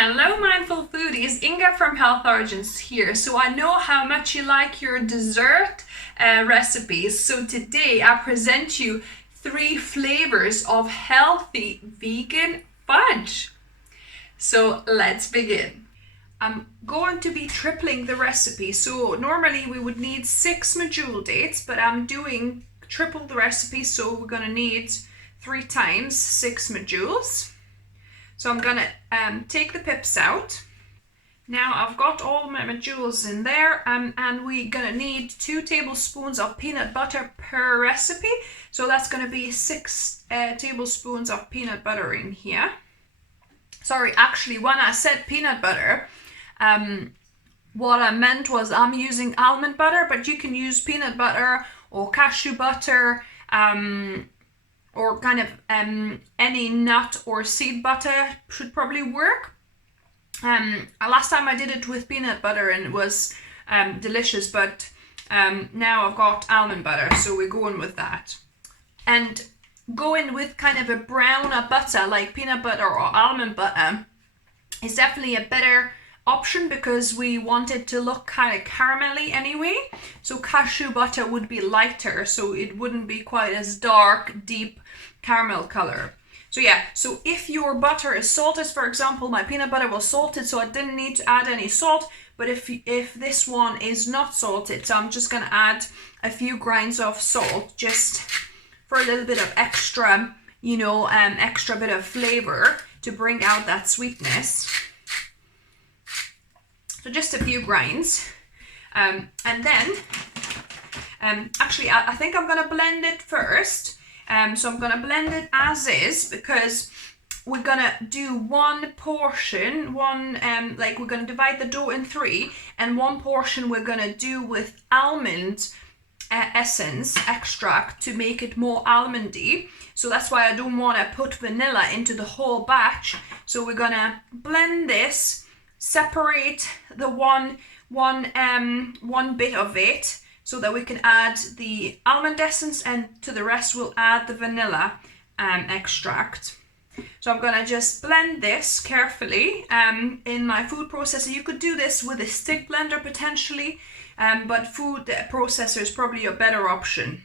Hello mindful foodies, Inga from Health Origins here. So I know how much you like your dessert recipes. So today I present you 3 flavors of healthy vegan fudge. So let's begin. I'm going to be tripling the recipe. So normally we would need 6 medjool dates, but I'm doing triple the recipe. So we're going to need 3 times 6 medjools. So I'm gonna take the pips out. Now I've got all my medjools in there, and we're gonna need 2 tablespoons of peanut butter per recipe. So that's gonna be 6 tablespoons of peanut butter in here. Sorry, actually when I said peanut butter, what I meant was I'm using almond butter, but you can use peanut butter or cashew butter, or kind of any nut or seed butter should probably work. Last time I did it with peanut butter and it was delicious, but now I've got almond butter, so we're going with that. And going with kind of a browner butter like peanut butter or almond butter is definitely a better option because we want it to look kind of caramelly anyway. So cashew butter would be lighter, so it wouldn't be quite as dark, deep caramel color. So yeah, so if your butter is salted, for example, my peanut butter was salted, so I didn't need to add any salt. But if this one is not salted, so I'm just gonna add a few grains of salt just for a little bit of extra, extra bit of flavor to bring out that sweetness. So just a few grains, and then actually I think I'm gonna blend it first. So I'm gonna blend it as is because we're gonna do one portion, we're gonna divide the dough in 3, and one portion we're gonna do with almond essence extract to make it more almondy. So that's why I don't want to put vanilla into the whole batch. So we're gonna blend this, separate the one bit of it so that we can add the almond essence, and to the rest we'll add the vanilla extract. So I'm gonna just blend this carefully in my food processor. You could do this with a stick blender potentially, but food processor is probably a better option.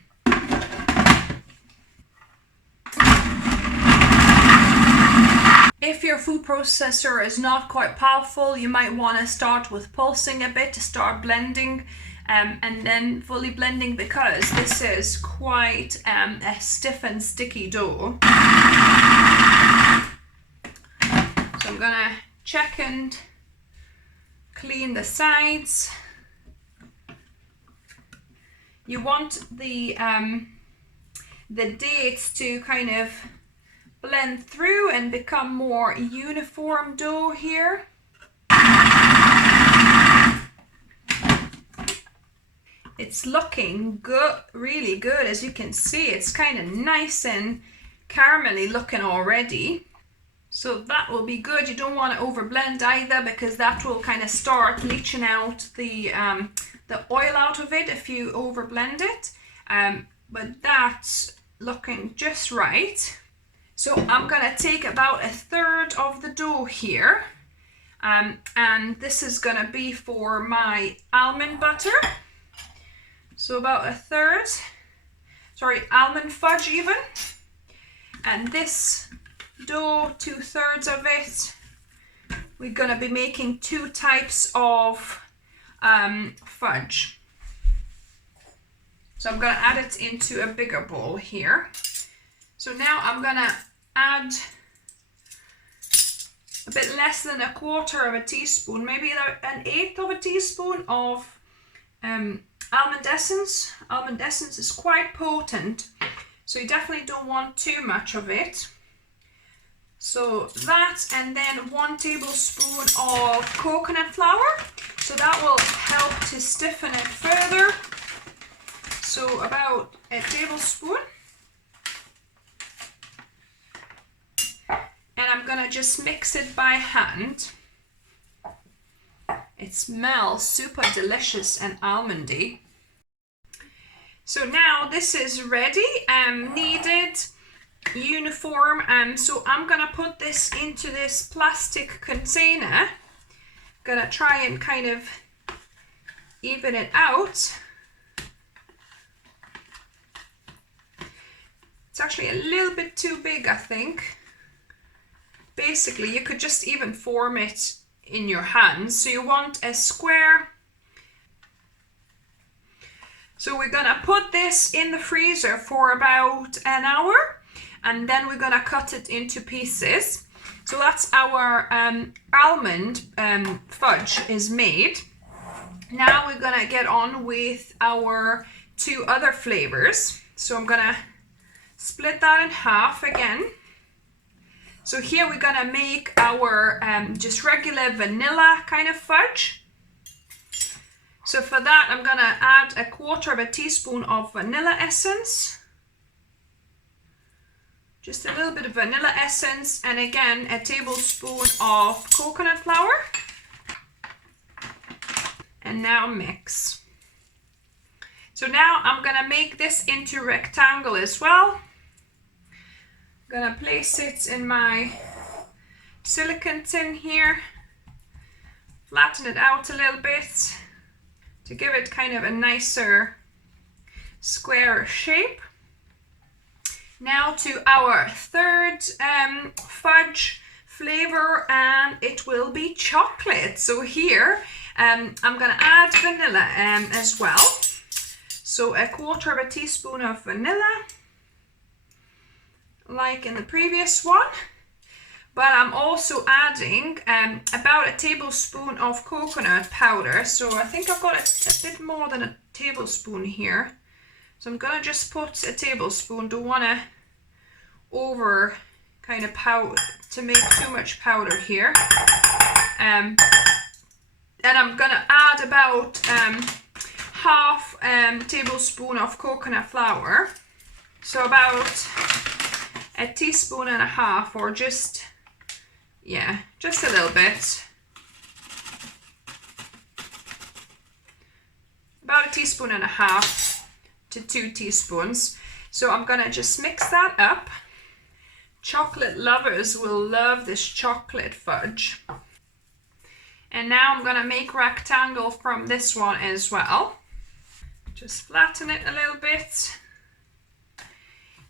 If your food processor is not quite powerful, you might want to start with pulsing a bit to start blending, and then fully blending, because this is quite a stiff and sticky dough. So I'm gonna check and clean the sides. You want the dates to kind of blend through and become more uniform dough here. It's looking good, really good. As you can see, it's kind of nice and caramelly looking already. So that will be good. You don't want to overblend either, because that will kind of start leaching out the oil out of it if you overblend it. But that's looking just right. So I'm gonna take about 1/3 of the dough here, and this is gonna be for my almond butter. So about 1/3, almond fudge even. And this dough, 2/3 of it, we're gonna be making 2 types of fudge. So I'm gonna add it into a bigger bowl here. So now I'm gonna add a bit less than 1/4 of a teaspoon, maybe 1/8 of a teaspoon of almond essence. Almond essence is quite potent, so you definitely don't want too much of it. So that, and then 1 tablespoon of coconut flour. So that will help to stiffen it further. So about 1 tablespoon. And I'm gonna just mix it by hand. It smells super delicious and almondy. So now this is ready. Needed uniform. So I'm gonna put this into this plastic container. Gonna try and kind of even it out. It's actually a little bit too big, I think. Basically, you could just even form it in your hands. So you want a square. So we're gonna put this in the freezer for about an hour, and then we're gonna cut it into pieces. So that's our almond fudge is made. Now we're gonna get on with our 2 other flavors. So I'm gonna split that in half again. So here we're gonna make our just regular vanilla kind of fudge. So for that I'm gonna add 1/4 teaspoon of vanilla essence. Just a little bit of vanilla essence, and again 1 tablespoon of coconut flour. And now mix. So now I'm gonna make this into rectangle as well. Gonna place it in my silicone tin here, flatten it out a little bit to give it kind of a nicer square shape. Now to our 3rd fudge flavor, and it will be chocolate. So here I'm gonna add vanilla as well. So 1/4 teaspoon of vanilla, like in the previous one, but I'm also adding about 1 tablespoon of coconut powder. So I think I've got a bit more than 1 tablespoon here. So I'm gonna just put 1 tablespoon. Don't wanna over kind of powder to make too much powder here. And I'm gonna add about half tablespoon of coconut flour. So about 1.5 teaspoons, or just a little bit. About 1.5 teaspoons to 2 teaspoons. So I'm gonna just mix that up. Chocolate lovers will love this chocolate fudge. And now I'm gonna make rectangle from this one as well. Just flatten it a little bit.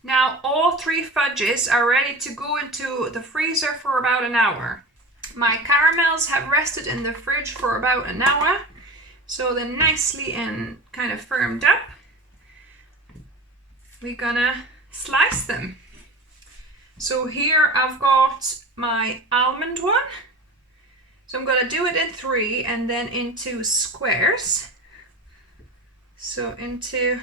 Now all 3 fudges are ready to go into the freezer for about an hour. My caramels have rested in the fridge for about an hour, so they're nicely and kind of firmed up. We're gonna slice them. So here I've got my almond one. So I'm gonna do it in 3 and then into squares. So into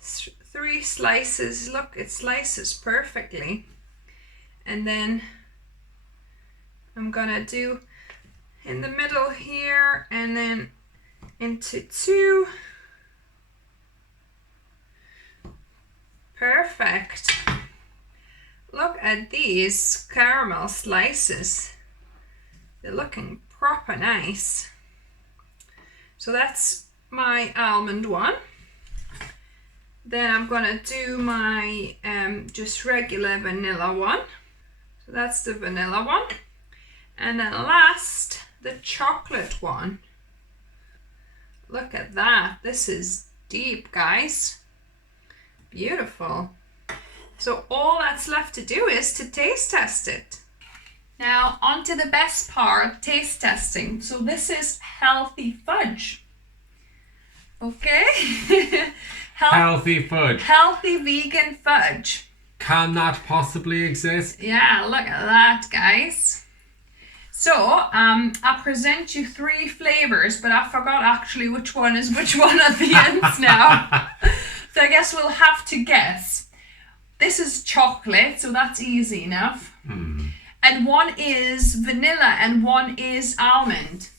3 slices. Look, it slices perfectly. And then I'm gonna do in the middle here and then into 2. Perfect. Look at these caramel slices. They're looking proper nice. So that's my almond one. Then I'm gonna do my just regular vanilla one. So that's the vanilla one. And then last, the chocolate one. Look at that. This is deep, guys. Beautiful. So all that's left to do is to taste test it. Now on to the best part, taste testing. So this is healthy fudge. Okay? Healthy fudge. Healthy vegan fudge. Can that possibly exist? Yeah, look at that, guys. So, I present you 3 flavors, but I forgot actually which one is which one at the end now. So I guess we'll have to guess. This is chocolate, so that's easy enough. And one is vanilla and one is almond.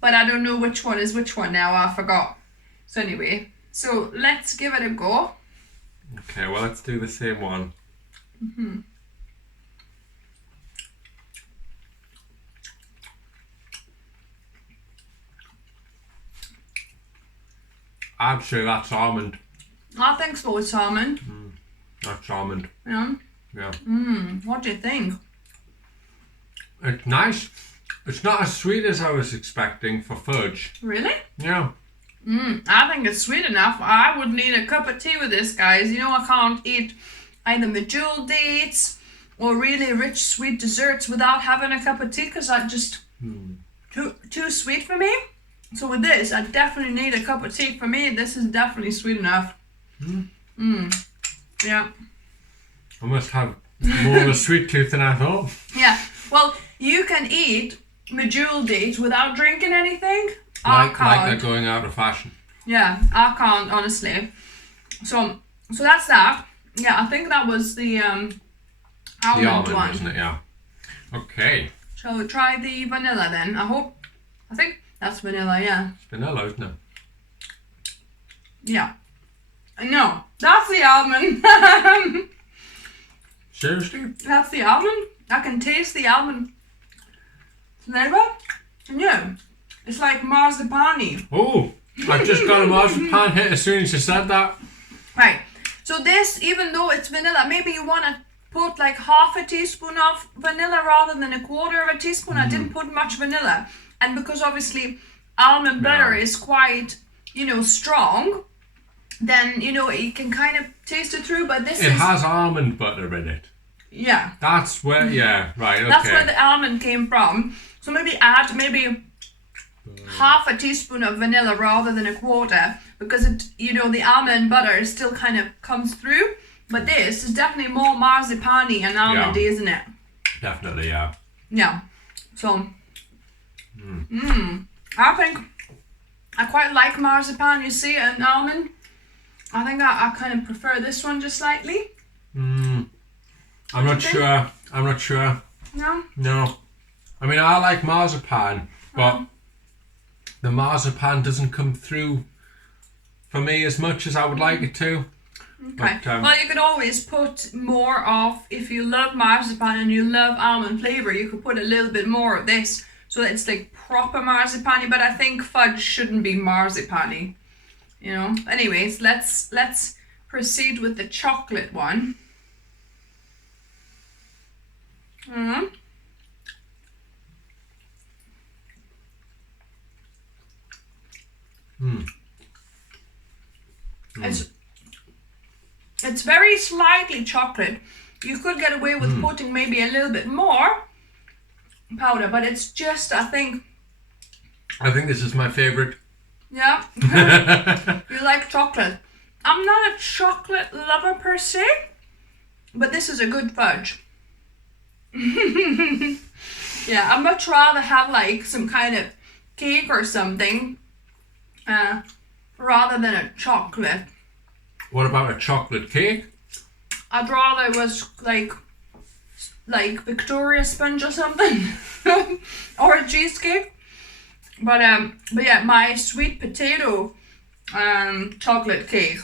But I don't know which one is which one now, I forgot. So anyway, so let's give it a go. Okay, well, let's do the same one. Actually, that's almond. I think so, it's almond. That's almond. Yeah. Yeah. What do you think? It's nice. It's not as sweet as I was expecting for fudge. Really? Yeah. I think it's sweet enough. I would need a cup of tea with this, guys. You know, I can't eat either medjool dates or really rich sweet desserts without having a cup of tea because I just too sweet for me. So with this, I definitely need a cup of tea. For me, this is definitely sweet enough. Yeah. I must have more of a sweet tooth than I thought. Yeah. Well, you can eat medjool dates without drinking anything. Like they're going out of fashion. Yeah, I can't, honestly. So that's that. Yeah, I think that was the almond one. Wasn't it? Yeah. Okay. Shall we try the vanilla then? I think that's vanilla, yeah. It's vanilla, isn't it? Yeah. No, that's the almond. Seriously? That's the almond. I can taste the almond flavor. Yeah. It's like marzipan-y. Oh, I just got a marzipan hit as soon as you said that. Right. So this, even though it's vanilla, maybe you want to put like half a teaspoon of vanilla rather than a quarter of a teaspoon. I didn't put much vanilla. And because obviously almond butter is quite, strong, then, you can kind of taste it through. But it has almond butter in it. Yeah. That's where, right, okay. That's where the almond came from. So maybe add half a teaspoon of vanilla rather than a quarter, because the almond butter still kind of comes through, but this is definitely more marzipan-y and almondy, isn't it? Definitely, yeah. Yeah. So, I think I quite like marzipan, you see, and almond. I think I kind of prefer this one just slightly. I'm not sure. No? No. I mean, I like marzipan, but the marzipan doesn't come through for me as much as I would like it to. Okay. But, well, you could always put more of, if you love marzipan and you love almond flavour, you could put a little bit more of this so that it's like proper marzipan-y, but I think fudge shouldn't be marzipan-y. Anyways, let's proceed with the chocolate one. It's very slightly chocolate. You could get away with putting maybe a little bit more powder, but it's just, I think this is my favourite. Yeah. You like chocolate. I'm not a chocolate lover per se, but this is a good fudge. Yeah, I'd much rather have like some kind of cake or something rather than a chocolate. What about a chocolate cake? I'd rather it was like Victoria sponge or something. Or a cheesecake. But yeah, my sweet potato chocolate cake,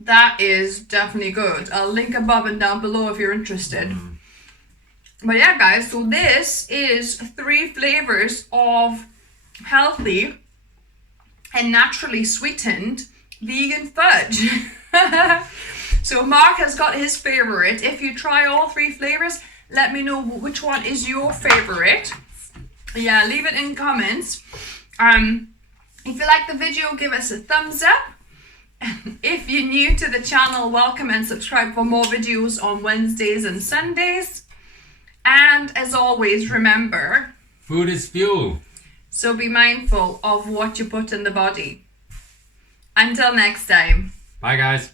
that is definitely good. I'll link above and down below if you're interested. But yeah, guys, so this is 3 flavors of healthy and naturally sweetened vegan fudge. So Mark has got his favorite. If you try all 3 flavors, let me know which one is your favorite. Yeah, leave it in comments. If you like the video, give us a thumbs up. If you're new to the channel, welcome and subscribe for more videos on Wednesdays and Sundays. And as always, remember, food is fuel. So be mindful of what you put in the body. Until next time. Bye, guys.